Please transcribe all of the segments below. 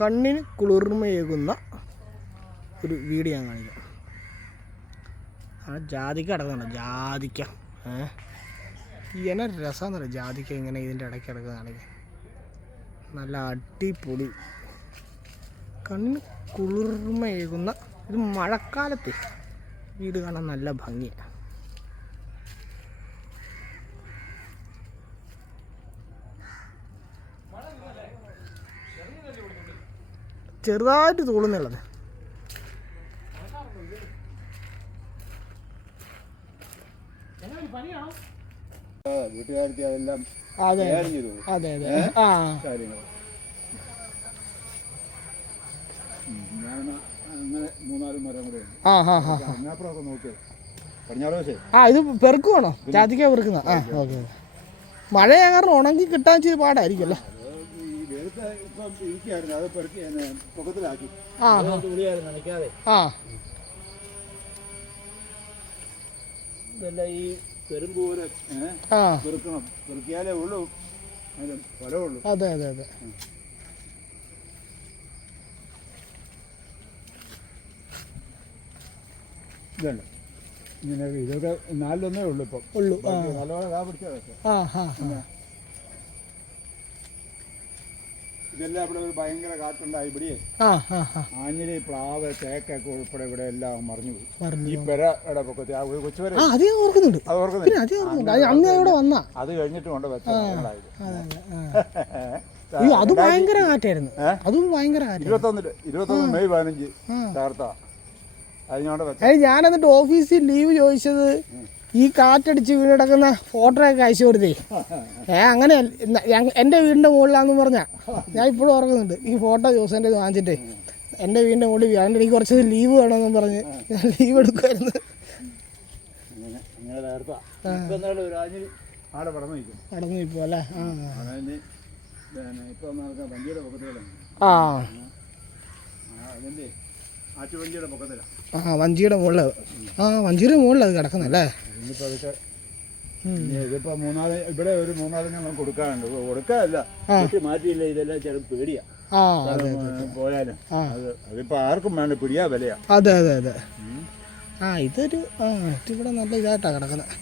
കണ്ണിന് കുളിർമയേകുന്ന ഒരു വീഡിയോ ഞാൻ കാണിക്കാം. ആ ജാതിക്ക കിടക്കുന്നുണ്ട്? ജാതിക്ക. എന്നെ രസമെന്ന് പറയാം ജാതിക്ക ഇങ്ങനെ ഇതിന്റെ ഇടയ്ക്ക് കിടക്കുന്നതാണെങ്കിൽ നല്ല അടിപൊളി. കണ്ണിന് കുളിർമയേകുന്ന ഇത് മഴക്കാലത്ത് വീട് കാണാൻ നല്ല ഭംഗിയാണ് ചെറുതായിട്ട് തോളുന്നുള്ളത് അതെ അതെ. അതെ ആ. ആ ഹാ ഹാ ആ ഇത് പെറുക്കുവാണോ? ചാത്തിക്കാ പെറുക്കുന്ന. ആ ഓക്കെ മഴയാ കാരണം ഉണങ്ങി കിട്ടാൻ ചെയ്ത് പാടായിരിക്കുമല്ലോ. വെളുത്ത ഇപ്പം ഇരിക്കുകയായിരുന്നു. അത് പെറുക്കി എന്നെ പൊക്കത്തിലാക്കി. ആ. നനയ്ക്കാതെ. ആ. ഇതെല്ലാം ഈ പെരുമ്പൂര് ആ. പെറുക്കണം. പെറുക്കിയാലേ ഉള്ളൂ. ഫലമുള്ളൂ അതെ അതെ അതെ. ഇങ്ങനെ ഇതൊക്കെ നാലിലൊന്നേ ഉള്ളൂ ഇപ്പം. ഉള്ളു. നല്ലപോലെ കാ പിടിച്ചതൊക്കെ ആ ഹാ ഹാ. ഇതെല്ലാം ഇവിടെ ഒരു ഭയങ്കര കാറ്റുണ്ടായി ഇവിടെ ആ ഹാ ഹാ ആഞ്ഞിലി പ്ലാവ് തേക്കൊക്കെ ഉൾപ്പെടെ ഇവിടെ എല്ലാം മറിഞ്ഞു ഈ പെരയുടെ പൊക്കത്തി ആ ഒരു കൊച്ചുവരെ അത് ഞാൻ ഓർക്കുന്നുണ്ട്. അത് പിന്നെ അത് ഞാൻ ഓർക്കുന്നുണ്ട്. അന്ന് ഇവിടെ വന്നാ. അത് കഴിഞ്ഞിട്ട് കൊണ്ട് വെച്ചതായത് അതെ ഭയങ്കര കാറ്റായിരുന്നു. അതും ഭയങ്കര ഇരുപത്തൊന്നിൽ ഇരുപത്തൊന്ന് മെയ് പതിനഞ്ച്. ചേർത്ത ഞാൻ എന്നിട്ട് ഓഫീസിൽ ലീവ് ചോദിച്ചത് ഈ കാറ്റടിച്ച് വീടക്കുന്ന ഫോട്ടോയൊക്കെ അയച്ചു കൊടുത്തേ. ഏ അങ്ങനെ എന്റെ വീടിന്റെ മുകളിലാന്ന് പറഞ്ഞാ. ഞാൻ ഇപ്പോഴും ഓർക്കുന്നുണ്ട്. ഈ ഫോട്ടോ ജോസന്റെ വാങ്ങിച്ചിട്ടേ. എന്റെ വീടിന്റെ മുകളിൽ വീ- എനിക്ക് കുറച്ച് ലീവ് വേണമെന്നും പറഞ്ഞ് ഞാൻ ലീവ് എടുക്കുമായിരുന്നു നടന്നു ഇപ്പോൾ അല്ലേ ആ. ആ വഞ്ചിയുടെ മുകളിൽ. ആ വഞ്ചിയുടെ മുകളിൽ അത് കിടക്കുന്നല്ലേ? ഇനിയിപ്പോൾ അതൊക്കെ ഇനി ഇതിപ്പോ മൂന്നാൽ ഇവിടെ ഒരു മൂന്നാൽ ഞങ്ങൾ കൊടുക്കാറുണ്ട് കൊടുക്കാനല്ല. മാറ്റിയില്ല ഇതെല്ലാം പേടിയാ. ആ പോയാലും അത് അതിപ്പോ ആർക്കും വേണ്ട പിടിയാ വിലയാ. അതെ അതെ അതെ. ആ ഇതൊരു ആ ഇവിടെ നല്ല ഇതായിട്ടാ കിടക്കുന്നത്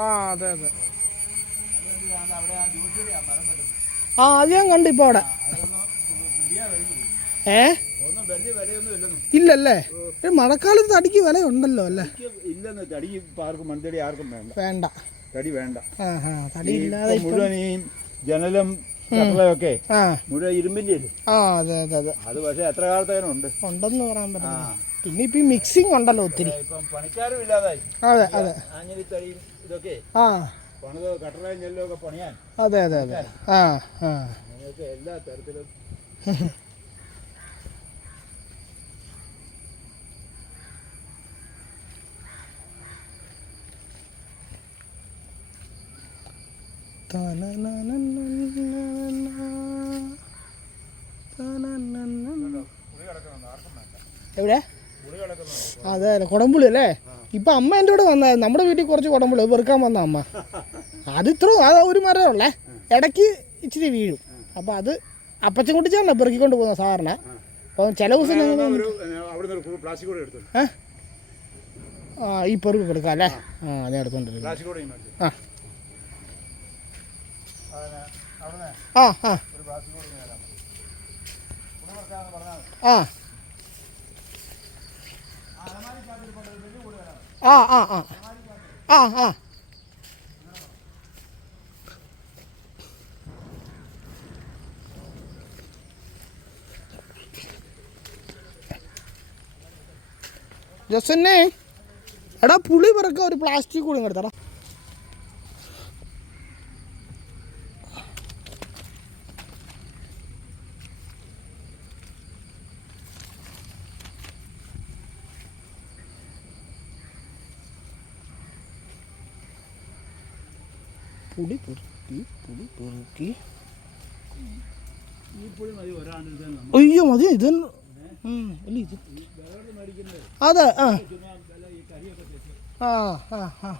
ആ അതെ അതെ. ആ അത് ഞാൻ കണ്ടു ഇപ്പൊ അവിടെ. ഏ? ഇല്ലല്ലേ? മഴക്കാലത്ത് തടിക്ക് വില ഉണ്ടല്ലോ അല്ലേ ഇല്ലെന്ന് തടി ഇപ്പൊ ആർക്കും മൺതടി ആർക്കും വേണ്ട. വേണ്ട. തടി വേണ്ട. തടി ഇല്ലാതെ മുഴുവൻ ഈ ജനലും കട്ടളയൊക്കെ ആ. മുഴുവൻ ഇരുമ്പിന്റെ ആ അതെ അതെ അതെ. അത് പക്ഷേ എത്ര കാലത്തേനും ഉണ്ട്. ഉണ്ടെന്ന് പറയാൻ പറ്റില്ല. പിന്നെ ഇപ്പൊ മിക്സിംഗ് ഉണ്ടല്ലോ ഒത്തിരി. ഇപ്പം പണിക്കാരും ഇല്ലാതായി. അതെ അതെ. ഇതൊക്കെ. ആ. പണിത് പണിയാൻ. അതെ അതെ അതെ. ആ എല്ലാ തരത്തിലും. എവിടെ? അതെ അതെ. കുടംപുളി അല്ലേ? ഇപ്പൊ അമ്മ എന്റെ കൂടെ വന്നായിരുന്നു നമ്മുടെ വീട്ടിൽ കുറച്ച് കുടംപുളി. വെറുക്കാൻ പെറുക്കാൻ വന്ന അമ്മ. അത് ഇത്ര അത് ഒരു മരം ഉള്ളേ. ഇടയ്ക്ക് ഇച്ചിരി വീഴും. അപ്പോൾ അത് അപ്പച്ചൻ കുട്ടിച്ചാണല്ലോ പെറുക്കിക്കൊണ്ട് പോകുന്ന സാറിന്. അപ്പോൾ ചില ദിവസം ഞങ്ങൾ? ആ ഈ പെറുക്ക് കൊടുക്കാം അല്ലേ? ആ. ഞാൻ എടുത്തോണ്ടിരിക്കും ആ. ആ ആ. ആ. ആ ആ ആ. ആ ആ. ജസന്നെ. എടാ പുളി പിറക്ക ഒരു പ്ലാസ്റ്റിക് കൂടി എടുത്തടാ പുളി പെറുക്കി പുളി പെറുക്കി. അയ്യോ മതി ഇത് അതെ ആ ആ ആ.